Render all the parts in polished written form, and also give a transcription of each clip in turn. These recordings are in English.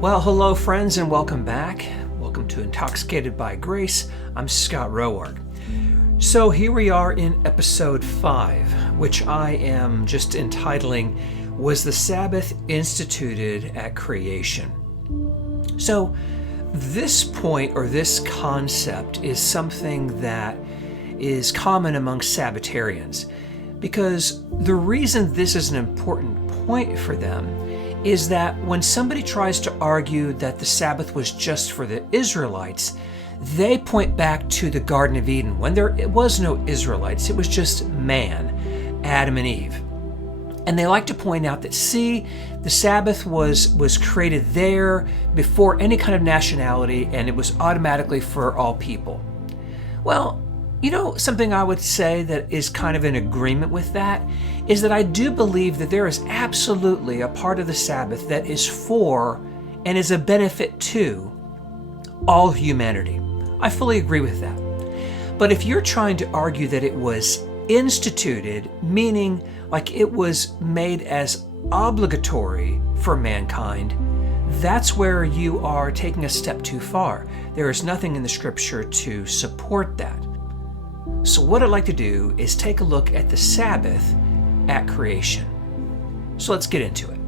Well, hello friends and welcome back. Welcome to Intoxicated by Grace. I'm Scott Roward. So here we are in episode 5, which I am just entitling, Was the Sabbath Instituted at Creation? So this point or this concept is something that is common among Sabbatarians, because the reason this is an important point for them is that when somebody tries to argue that the Sabbath was just for the Israelites, they point back to the Garden of Eden when there was no Israelites. It was just man, Adam and Eve. And they like to point out that, see, the Sabbath was created there before any kind of nationality, and it was automatically for all people. Well, you know, something I would say that is kind of in agreement with that is that I do believe that there is absolutely a part of the Sabbath that is for and is a benefit to all humanity. I fully agree with that. But if you're trying to argue that it was instituted, meaning like it was made as obligatory for mankind, that's where you are taking a step too far. There is nothing in the scripture to support that. So what I'd like to do is take a look at the Sabbath at creation. So let's get into it.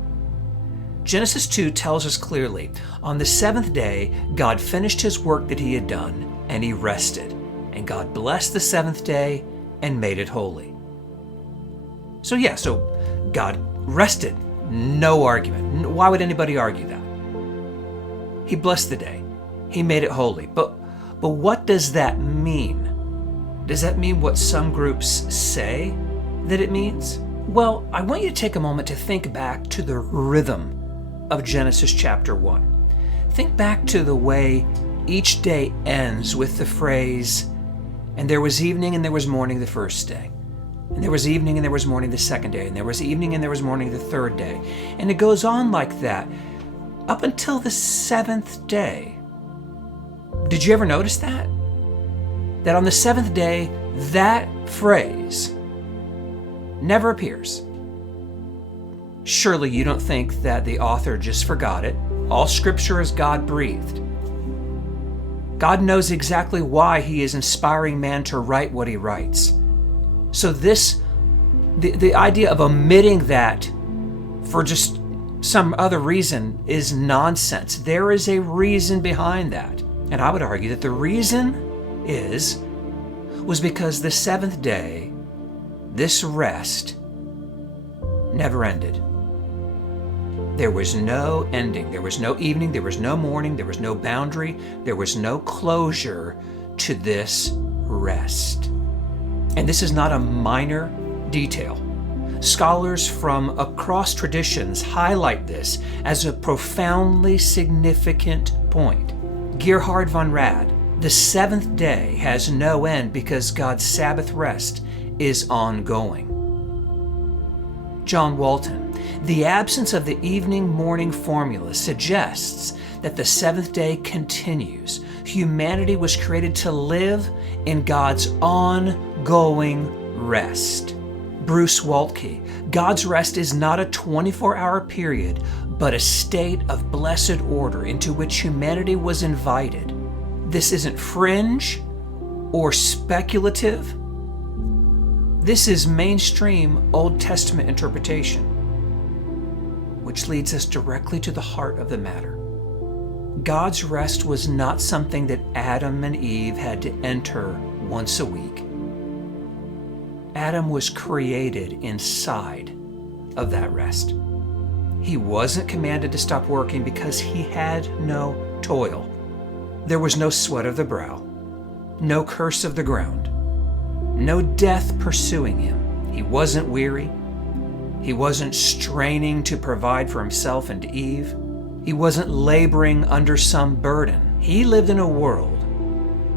Genesis 2 tells us clearly, on the seventh day, God finished his work that he had done, and he rested. And God blessed the seventh day and made it holy. So God rested. No argument. Why would anybody argue that? He blessed the day. He made it holy. But what does that mean? Does that mean what some groups say that it means? Well, I want you to take a moment to think back to the rhythm of Genesis chapter 1. Think back to the way each day ends with the phrase, and there was evening and there was morning the first day. And there was evening and there was morning the second day. And there was evening and there was morning the third day. And it goes on like that up until the seventh day. Did you ever notice that? That on the seventh day, that phrase never appears. Surely you don't think that the author just forgot it. All scripture is God-breathed. God knows exactly why he is inspiring man to write what he writes. So the idea of omitting that for just some other reason is nonsense. There is a reason behind that. And I would argue that the reason was because the seventh day, this rest, never ended. There was no ending. There was no evening. There was no morning. There was no boundary. There was no closure to this rest. And this is not a minor detail. Scholars from across traditions highlight this as a profoundly significant point. Gerhard von Rad, the seventh day has no end because God's Sabbath rest is ongoing. John Walton, the absence of the evening-morning formula suggests that the seventh day continues. Humanity was created to live in God's ongoing rest. Bruce Waltke, God's rest is not a 24-hour period, but a state of blessed order into which humanity was invited. This isn't fringe or speculative. This is mainstream Old Testament interpretation, which leads us directly to the heart of the matter. God's rest was not something that Adam and Eve had to enter once a week. Adam was created inside of that rest. He wasn't commanded to stop working because he had no toil. There was no sweat of the brow, no curse of the ground, no death pursuing him. He wasn't weary. He wasn't straining to provide for himself and Eve. He wasn't laboring under some burden. He lived in a world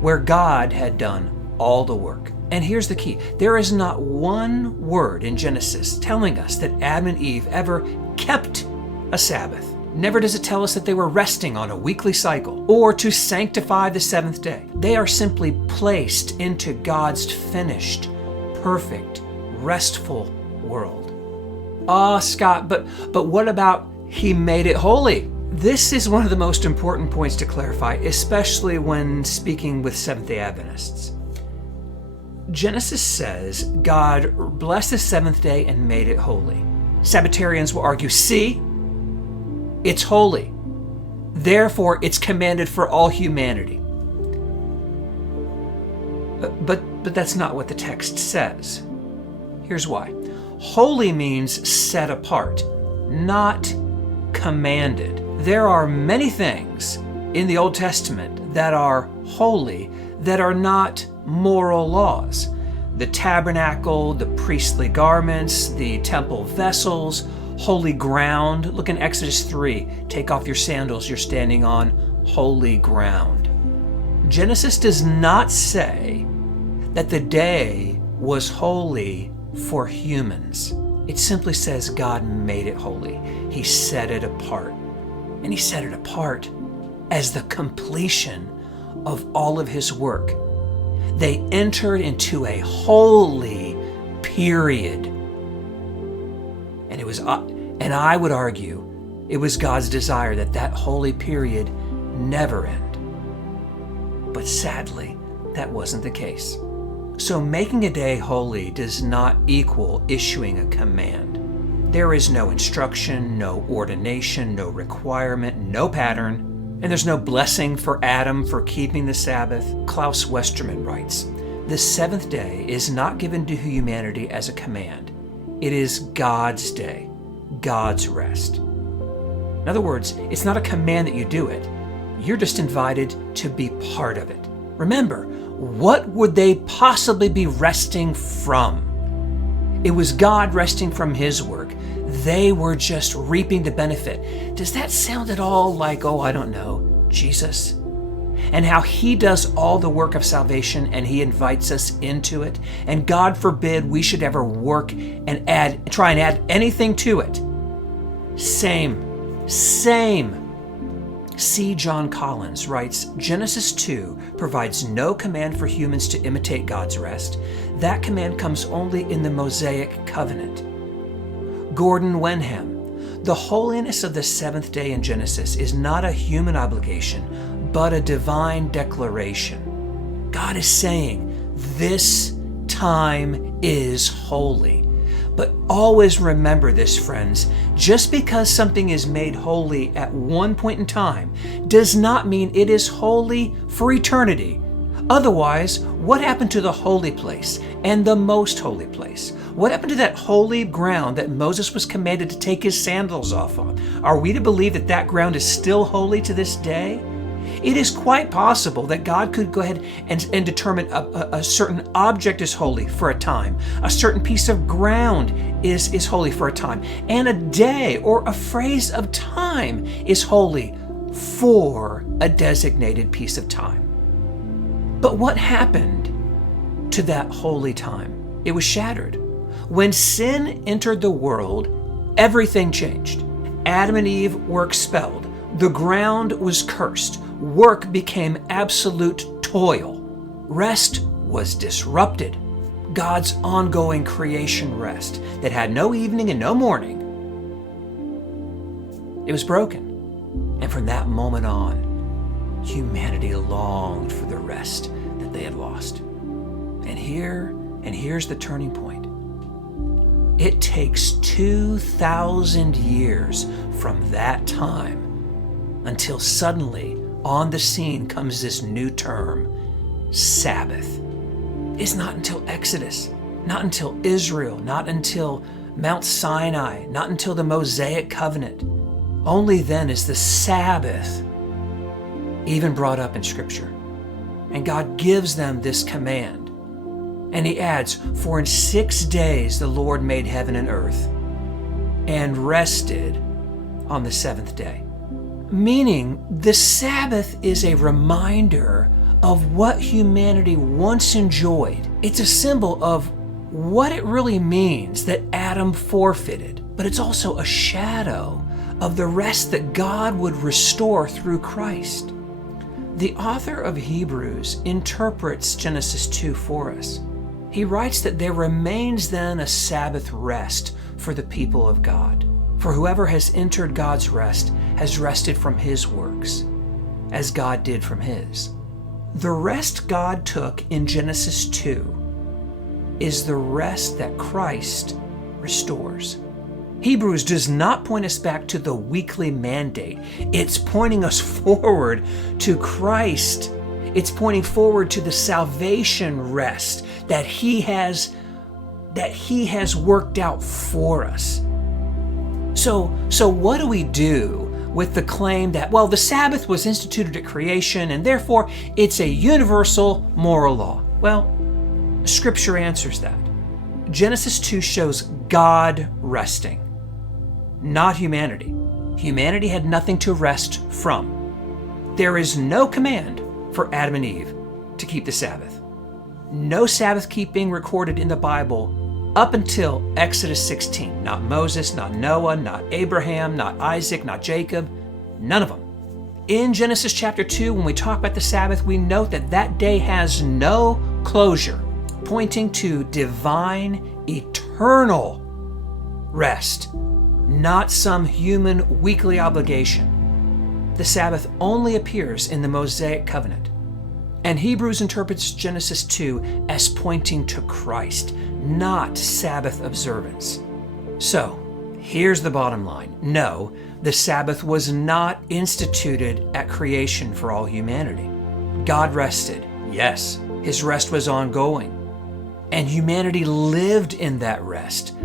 where God had done all the work. And here's the key. There is not one word in Genesis telling us that Adam and Eve ever kept a Sabbath. Never does it tell us that they were resting on a weekly cycle or to sanctify the seventh day. They are simply placed into God's finished, perfect, restful world. Scott, but what about he made it holy? This is one of the most important points to clarify, especially when speaking with Seventh-day Adventists. Genesis says God blessed the seventh day and made it holy. Sabbatarians will argue, see, it's holy. Therefore, it's commanded for all humanity. But that's not what the text says. Here's why. Holy means set apart, not commanded. There are many things in the Old Testament that are holy, that are not moral laws. The tabernacle, the priestly garments, the temple vessels, holy ground. Look in Exodus 3. Take off your sandals, you're standing on holy ground. Genesis does not say that the day was holy for humans. It simply says God made it holy. He set it apart. And He set it apart as the completion of all of His work. They entered into a holy period. And I would argue it was God's desire that that holy period never end. But sadly, that wasn't the case. So making a day holy does not equal issuing a command. There is no instruction, no ordination, no requirement, no pattern, and there's no blessing for Adam for keeping the Sabbath. Klaus Westermann writes, "The seventh day is not given to humanity as a command. It is God's day, God's rest." In other words, it's not a command that you do it. You're just invited to be part of it. Remember, what would they possibly be resting from? It was God resting from His work. They were just reaping the benefit. Does that sound at all like, I don't know, Jesus? And how He does all the work of salvation and He invites us into it. And God forbid we should ever work and try and add anything to it. Same. C. John Collins writes, Genesis 2 provides no command for humans to imitate God's rest. That command comes only in the Mosaic covenant. Gordon Wenham, the holiness of the seventh day in Genesis is not a human obligation, but a divine declaration. God is saying, this time is holy. But always remember this, friends. Just because something is made holy at one point in time does not mean it is holy for eternity. Otherwise, what happened to the holy place and the most holy place? What happened to that holy ground that Moses was commanded to take his sandals off on? Are we to believe that that ground is still holy to this day? It is quite possible that God could go ahead and determine a certain object is holy for a time, a certain piece of ground is holy for a time, and a day or a phrase of time is holy for a designated piece of time. But what happened to that holy time? It was shattered. When sin entered the world, everything changed. Adam and Eve were expelled. The ground was cursed. Work became absolute toil. Rest was disrupted. God's ongoing creation rest that had no evening and no morning, it was broken. And from that moment on, humanity longed for the rest that they had lost. And here's the turning point. It takes 2,000 years from that time until suddenly on the scene comes this new term, Sabbath. It's not until Exodus, not until Israel, not until Mount Sinai, not until the Mosaic covenant. Only then is the Sabbath even brought up in Scripture. And God gives them this command. And He adds, "For in 6 days the Lord made heaven and earth, and rested on the seventh day." Meaning, the Sabbath is a reminder of what humanity once enjoyed. It's a symbol of what it really means that Adam forfeited, but it's also a shadow of the rest that God would restore through Christ. The author of Hebrews interprets Genesis 2 for us. He writes that there remains then a Sabbath rest for the people of God. For whoever has entered God's rest has rested from his works, as God did from his. The rest God took in Genesis 2 is the rest that Christ restores. Hebrews does not point us back to the weekly mandate. It's pointing us forward to Christ. It's pointing forward to the salvation rest that He has worked out for us. So what do we do with the claim that, well, the Sabbath was instituted at creation and therefore it's a universal moral law? Well, Scripture answers that. Genesis 2 shows God resting, not humanity. Humanity had nothing to rest from. There is no command for Adam and Eve to keep the Sabbath. No Sabbath keeping recorded in the Bible up until Exodus 16. Not Moses, not Noah, not Abraham, not Isaac, not Jacob, none of them. In Genesis chapter 2, when we talk about the Sabbath, we note that that day has no closure, pointing to divine, eternal rest, not some human weekly obligation. The Sabbath only appears in the Mosaic covenant. And Hebrews interprets Genesis 2 as pointing to Christ, not Sabbath observance. So, here's the bottom line. No, the Sabbath was not instituted at creation for all humanity. God rested. Yes, His rest was ongoing. And humanity lived in that rest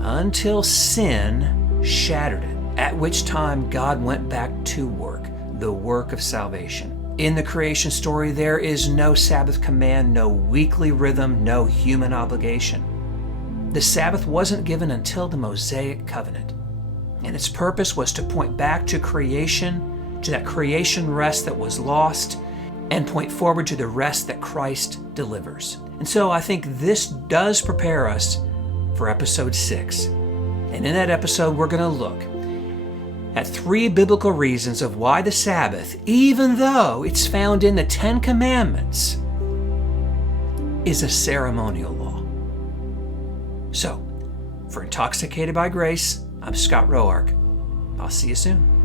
until sin shattered it, at which time God went back to work, the work of salvation. In the creation story, there is no Sabbath command, no weekly rhythm, no human obligation. The Sabbath wasn't given until the Mosaic covenant, and its purpose was to point back to creation, to that creation rest that was lost, and point forward to the rest that Christ delivers. And so I think this does prepare us for episode 6. And in that episode, we're going to look at 3 biblical reasons of why the Sabbath, even though it's found in the 10 Commandments, is a ceremonial law. So, for Intoxicated by Grace, I'm Scott Roark. I'll see you soon.